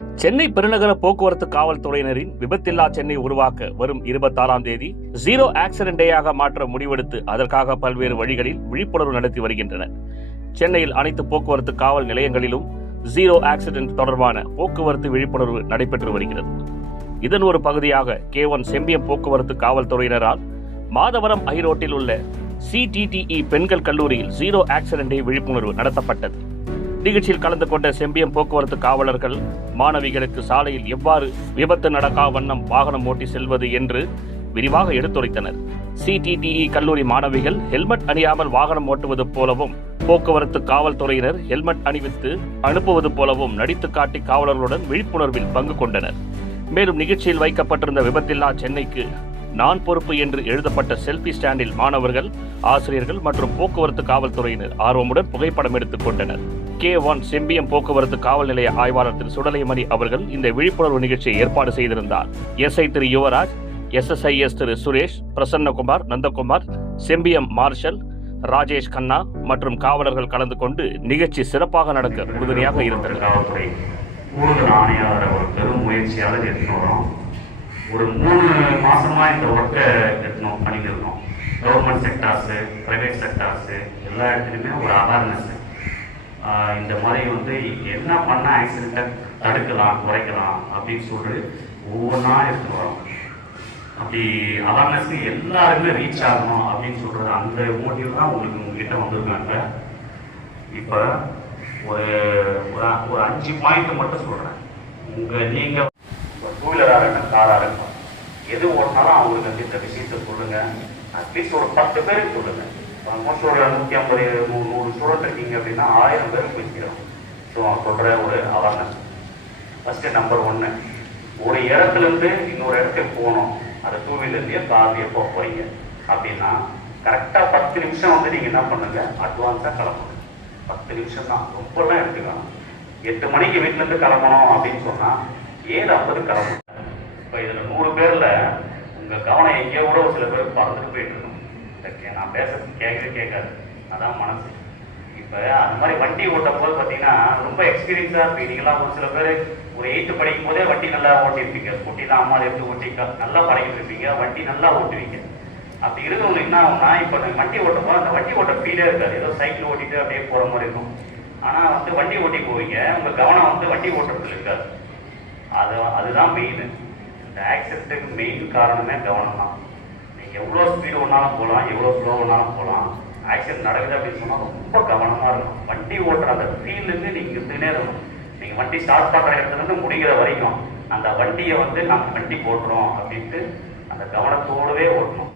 சென்னை பெருநகர போக்குவரத்து காவல்துறையினரின் விபத்தில்லா சென்னை உருவாக்க வரும் இருபத்தாறாம் தேதி ஜீரோ ஆக்சிடென்ட் டேயாக மாற்ற முடிவெடுத்து அதற்காக பல்வேறு வழிகளில் விழிப்புணர்வு நடத்தி வருகின்றனர். சென்னையில் அனைத்து போக்குவரத்து காவல் நிலையங்களிலும் ஜீரோ ஆக்சிடென்ட் தொடர்பான போக்குவரத்து விழிப்புணர்வு நடைபெற்று வருகிறது. இதன் ஒரு பகுதியாக கே ஒன் செம்பியம் போக்குவரத்து காவல்துறையினரால் மாதவரம் ஐரோட்டில் உள்ள சிடிடிஇ பெண்கள் கல்லூரியில் ஜீரோ ஆக்சிடென்டே விழிப்புணர்வு நடத்தப்பட்டது. நிகழ்ச்சியில் கலந்து கொண்ட செம்பியம் போக்குவரத்து காவலர்கள் மாணவிகளுக்கு சாலையில் எவ்வாறு விபத்து நடக்கா வண்ணம் வாகனம் ஓட்டி செல்வது என்று விரிவாக எடுத்துரைத்தனர். சிடிடிஇ கல்லூரி மாணவிகள் ஹெல்மெட் அணியாமல் வாகனம் ஓட்டுவது போலவும் போக்குவரத்து காவல்துறையினர் ஹெல்மெட் அணிவித்து அனுப்புவது போலவும் நடித்து காட்டி காவலர்களுடன் விழிப்புணர்வில் பங்கு கொண்டனர். மேலும் நிகழ்ச்சியில் வைக்கப்பட்டிருந்த விபத்தில்லா சென்னைக்கு நான் பொறுப்பு என்று எழுதப்பட்ட செல்ஃபி ஸ்டாண்டில் மாணவர்கள் ஆசிரியர்கள் மற்றும் போக்குவரத்து காவல்துறையினர் ஆர்வமுடன் புகைப்படம் எடுத்துக் கொண்டனர். கே ஒன் செம்பியம் போக்குவரத்து காவல் நிலைய ஆய்வாளர் திரு சுடலைமணி அவர்கள் இந்த விழிப்புணர்வு நிகழ்ச்சியை ஏற்பாடு செய்திருந்தார். எஸ்ஐ திரு யுவராஜ் எஸ்எஸ்ஐஎஸ் திரு சுரேஷ் பிரசன்னகுமார் நந்தகுமார் செம்பியம் மார்ஷல் ராஜேஷ் கண்ணா மற்றும் காவலர்கள் கலந்து கொண்டு நிகழ்ச்சி சிறப்பாக நடக்க உறுதுணையாக இருந்தது காவல்துறை கூடுதல் ஆணையாளர் ஒரு பெரும் முயற்சியால் எடுத்துன்னு ஒரு மூணு மாசமா இந்த ஒர்க்கை எடுத்துனோம் பண்ணிட்டு இருக்கோம். கவர்மெண்ட் செக்டார்ஸு ப்ரைவேட் செக்டார்ஸு எல்லா இடத்துலையுமே ஒரு அவேர்னஸ் இந்த முறை வந்து என்ன பண்ணால் ஆக்சிடெண்ட்டை தடுக்கலாம் குறைக்கலாம் அப்படின்னு சொல்லிட்டு ஒவ்வொன்றா எடுத்து வரோம். அப்படி அவேர்னஸ்க்கு எல்லாருமே ரீச் ஆகணும் அப்படின்னு சொல்கிறது அந்த மோட்டிவ் தான் உங்களுக்கு உங்ககிட்ட வந்திருக்காங்க. இப்போ ஒரு ஒரு ஒரு அஞ்சு பாயிண்ட் மட்டும் சொல்கிறேன் உங்கள் நீங்கள் ஒரு வீலராக இருக்கட்டும் காராக இருக்கணும் எது ஓட்டினாலும் அவங்களுக்கு வந்து இந்த விஷயத்தை சொல்லுங்கள் அட்லீஸ்ட் ஒரு பத்து பேருக்கு சொல்லுங்கள் மோஸ்டோட நூற்றி ஐம்பது நூறு நூறு ஸ்டூடெண்ட் இருக்கீங்க அப்படின்னா ஆயிரம் பேர் பேசிக்கிறோம் ஸோ சொல்கிற ஒரு அவேர்னஸ் ஃபஸ்ட்டு நம்பர் ஒன்று ஒரு இடத்துலேருந்து இன்னொரு இடத்துக்கு போகணும். அந்த டூ வீலர்லேயோ கார்லேயோ போக போகிறீங்க அப்படின்னா கரெக்டாக பத்து நிமிஷம் வந்து நீங்கள் என்ன பண்ணுங்கள் அட்வான்ஸாக கிளம்புங்க பத்து நிமிஷம் தான். ரொம்பலாம் எடுத்துக்கலாம் எட்டு மணிக்கு வீட்டிலேருந்து கிளம்பணும் அப்படின்னு சொன்னால் ஏழு ஐம்பது கிளம்பணும். இப்போ இதில் நூறு பேரில் உங்கள் கவனம் எங்கேயோ கூட ஒரு சில பேர் பறந்துட்டு போயிட்டு இருக்கணும் ஓகே நான் பேசுறது கேட்கவே கேட்காது. அதான் மனசு. இப்போ அந்த மாதிரி வண்டி ஓட்டும் போது பார்த்தீங்கன்னா ரொம்ப எக்ஸ்பீரியன்ஸாக இருப்பீங்க. நீங்களாம் ஒரு சில பேர் ஒரு எயித்து படிக்கும் போதே வண்டி நல்லா ஓட்டியிருப்பீங்க. ஸ்கூட்டி தான் அம்மா எடுத்து ஓட்டி நல்லா பழகிட்டு இருப்பீங்க வண்டி நல்லா ஓட்டுவீங்க. அப்படி இருக்கிறவங்களுக்கு என்ன ஆகும்னா இப்போ வண்டி ஓட்டும் போது அந்த வண்டி ஓட்ட ஃபீலே இருக்காது. ஏதோ சைக்கிள் ஓட்டிட்டு அப்படியே போகிற மாதிரி இருக்கும். ஆனால் வந்து வண்டி ஓட்டி போவீங்க. உங்கள் கவனம் வந்து வண்டி ஓட்டுறதுல இருக்காது. அது அதுதான் மெயின் இந்த ஆக்சிடென்ட்டுக்கு மெயின் காரணமே கவனம் தான் வேணாலும் போகலாம் எவ்வளோ ஸ்லோ வேணாலும் போகலாம் ஆக்சிடென்ட் நடக்குது அப்படின்னு சொன்னால் ரொம்ப கவனமாக இருக்கும் வண்டி ஓட்டுற அந்த ஃபீல்டுக்கு நீங்கள் இருந்துகிட்டே இருக்கணும். நீங்கள் வண்டி ஸ்டார்ட் பண்ணுற இடத்துலேருந்து முடிகிற வரைக்கும் அந்த வண்டியை வந்து நம்ம வண்டி போட்டுறோம் அப்படின்ட்டு அந்த கவனத்தோடவே ஓட்டணும்.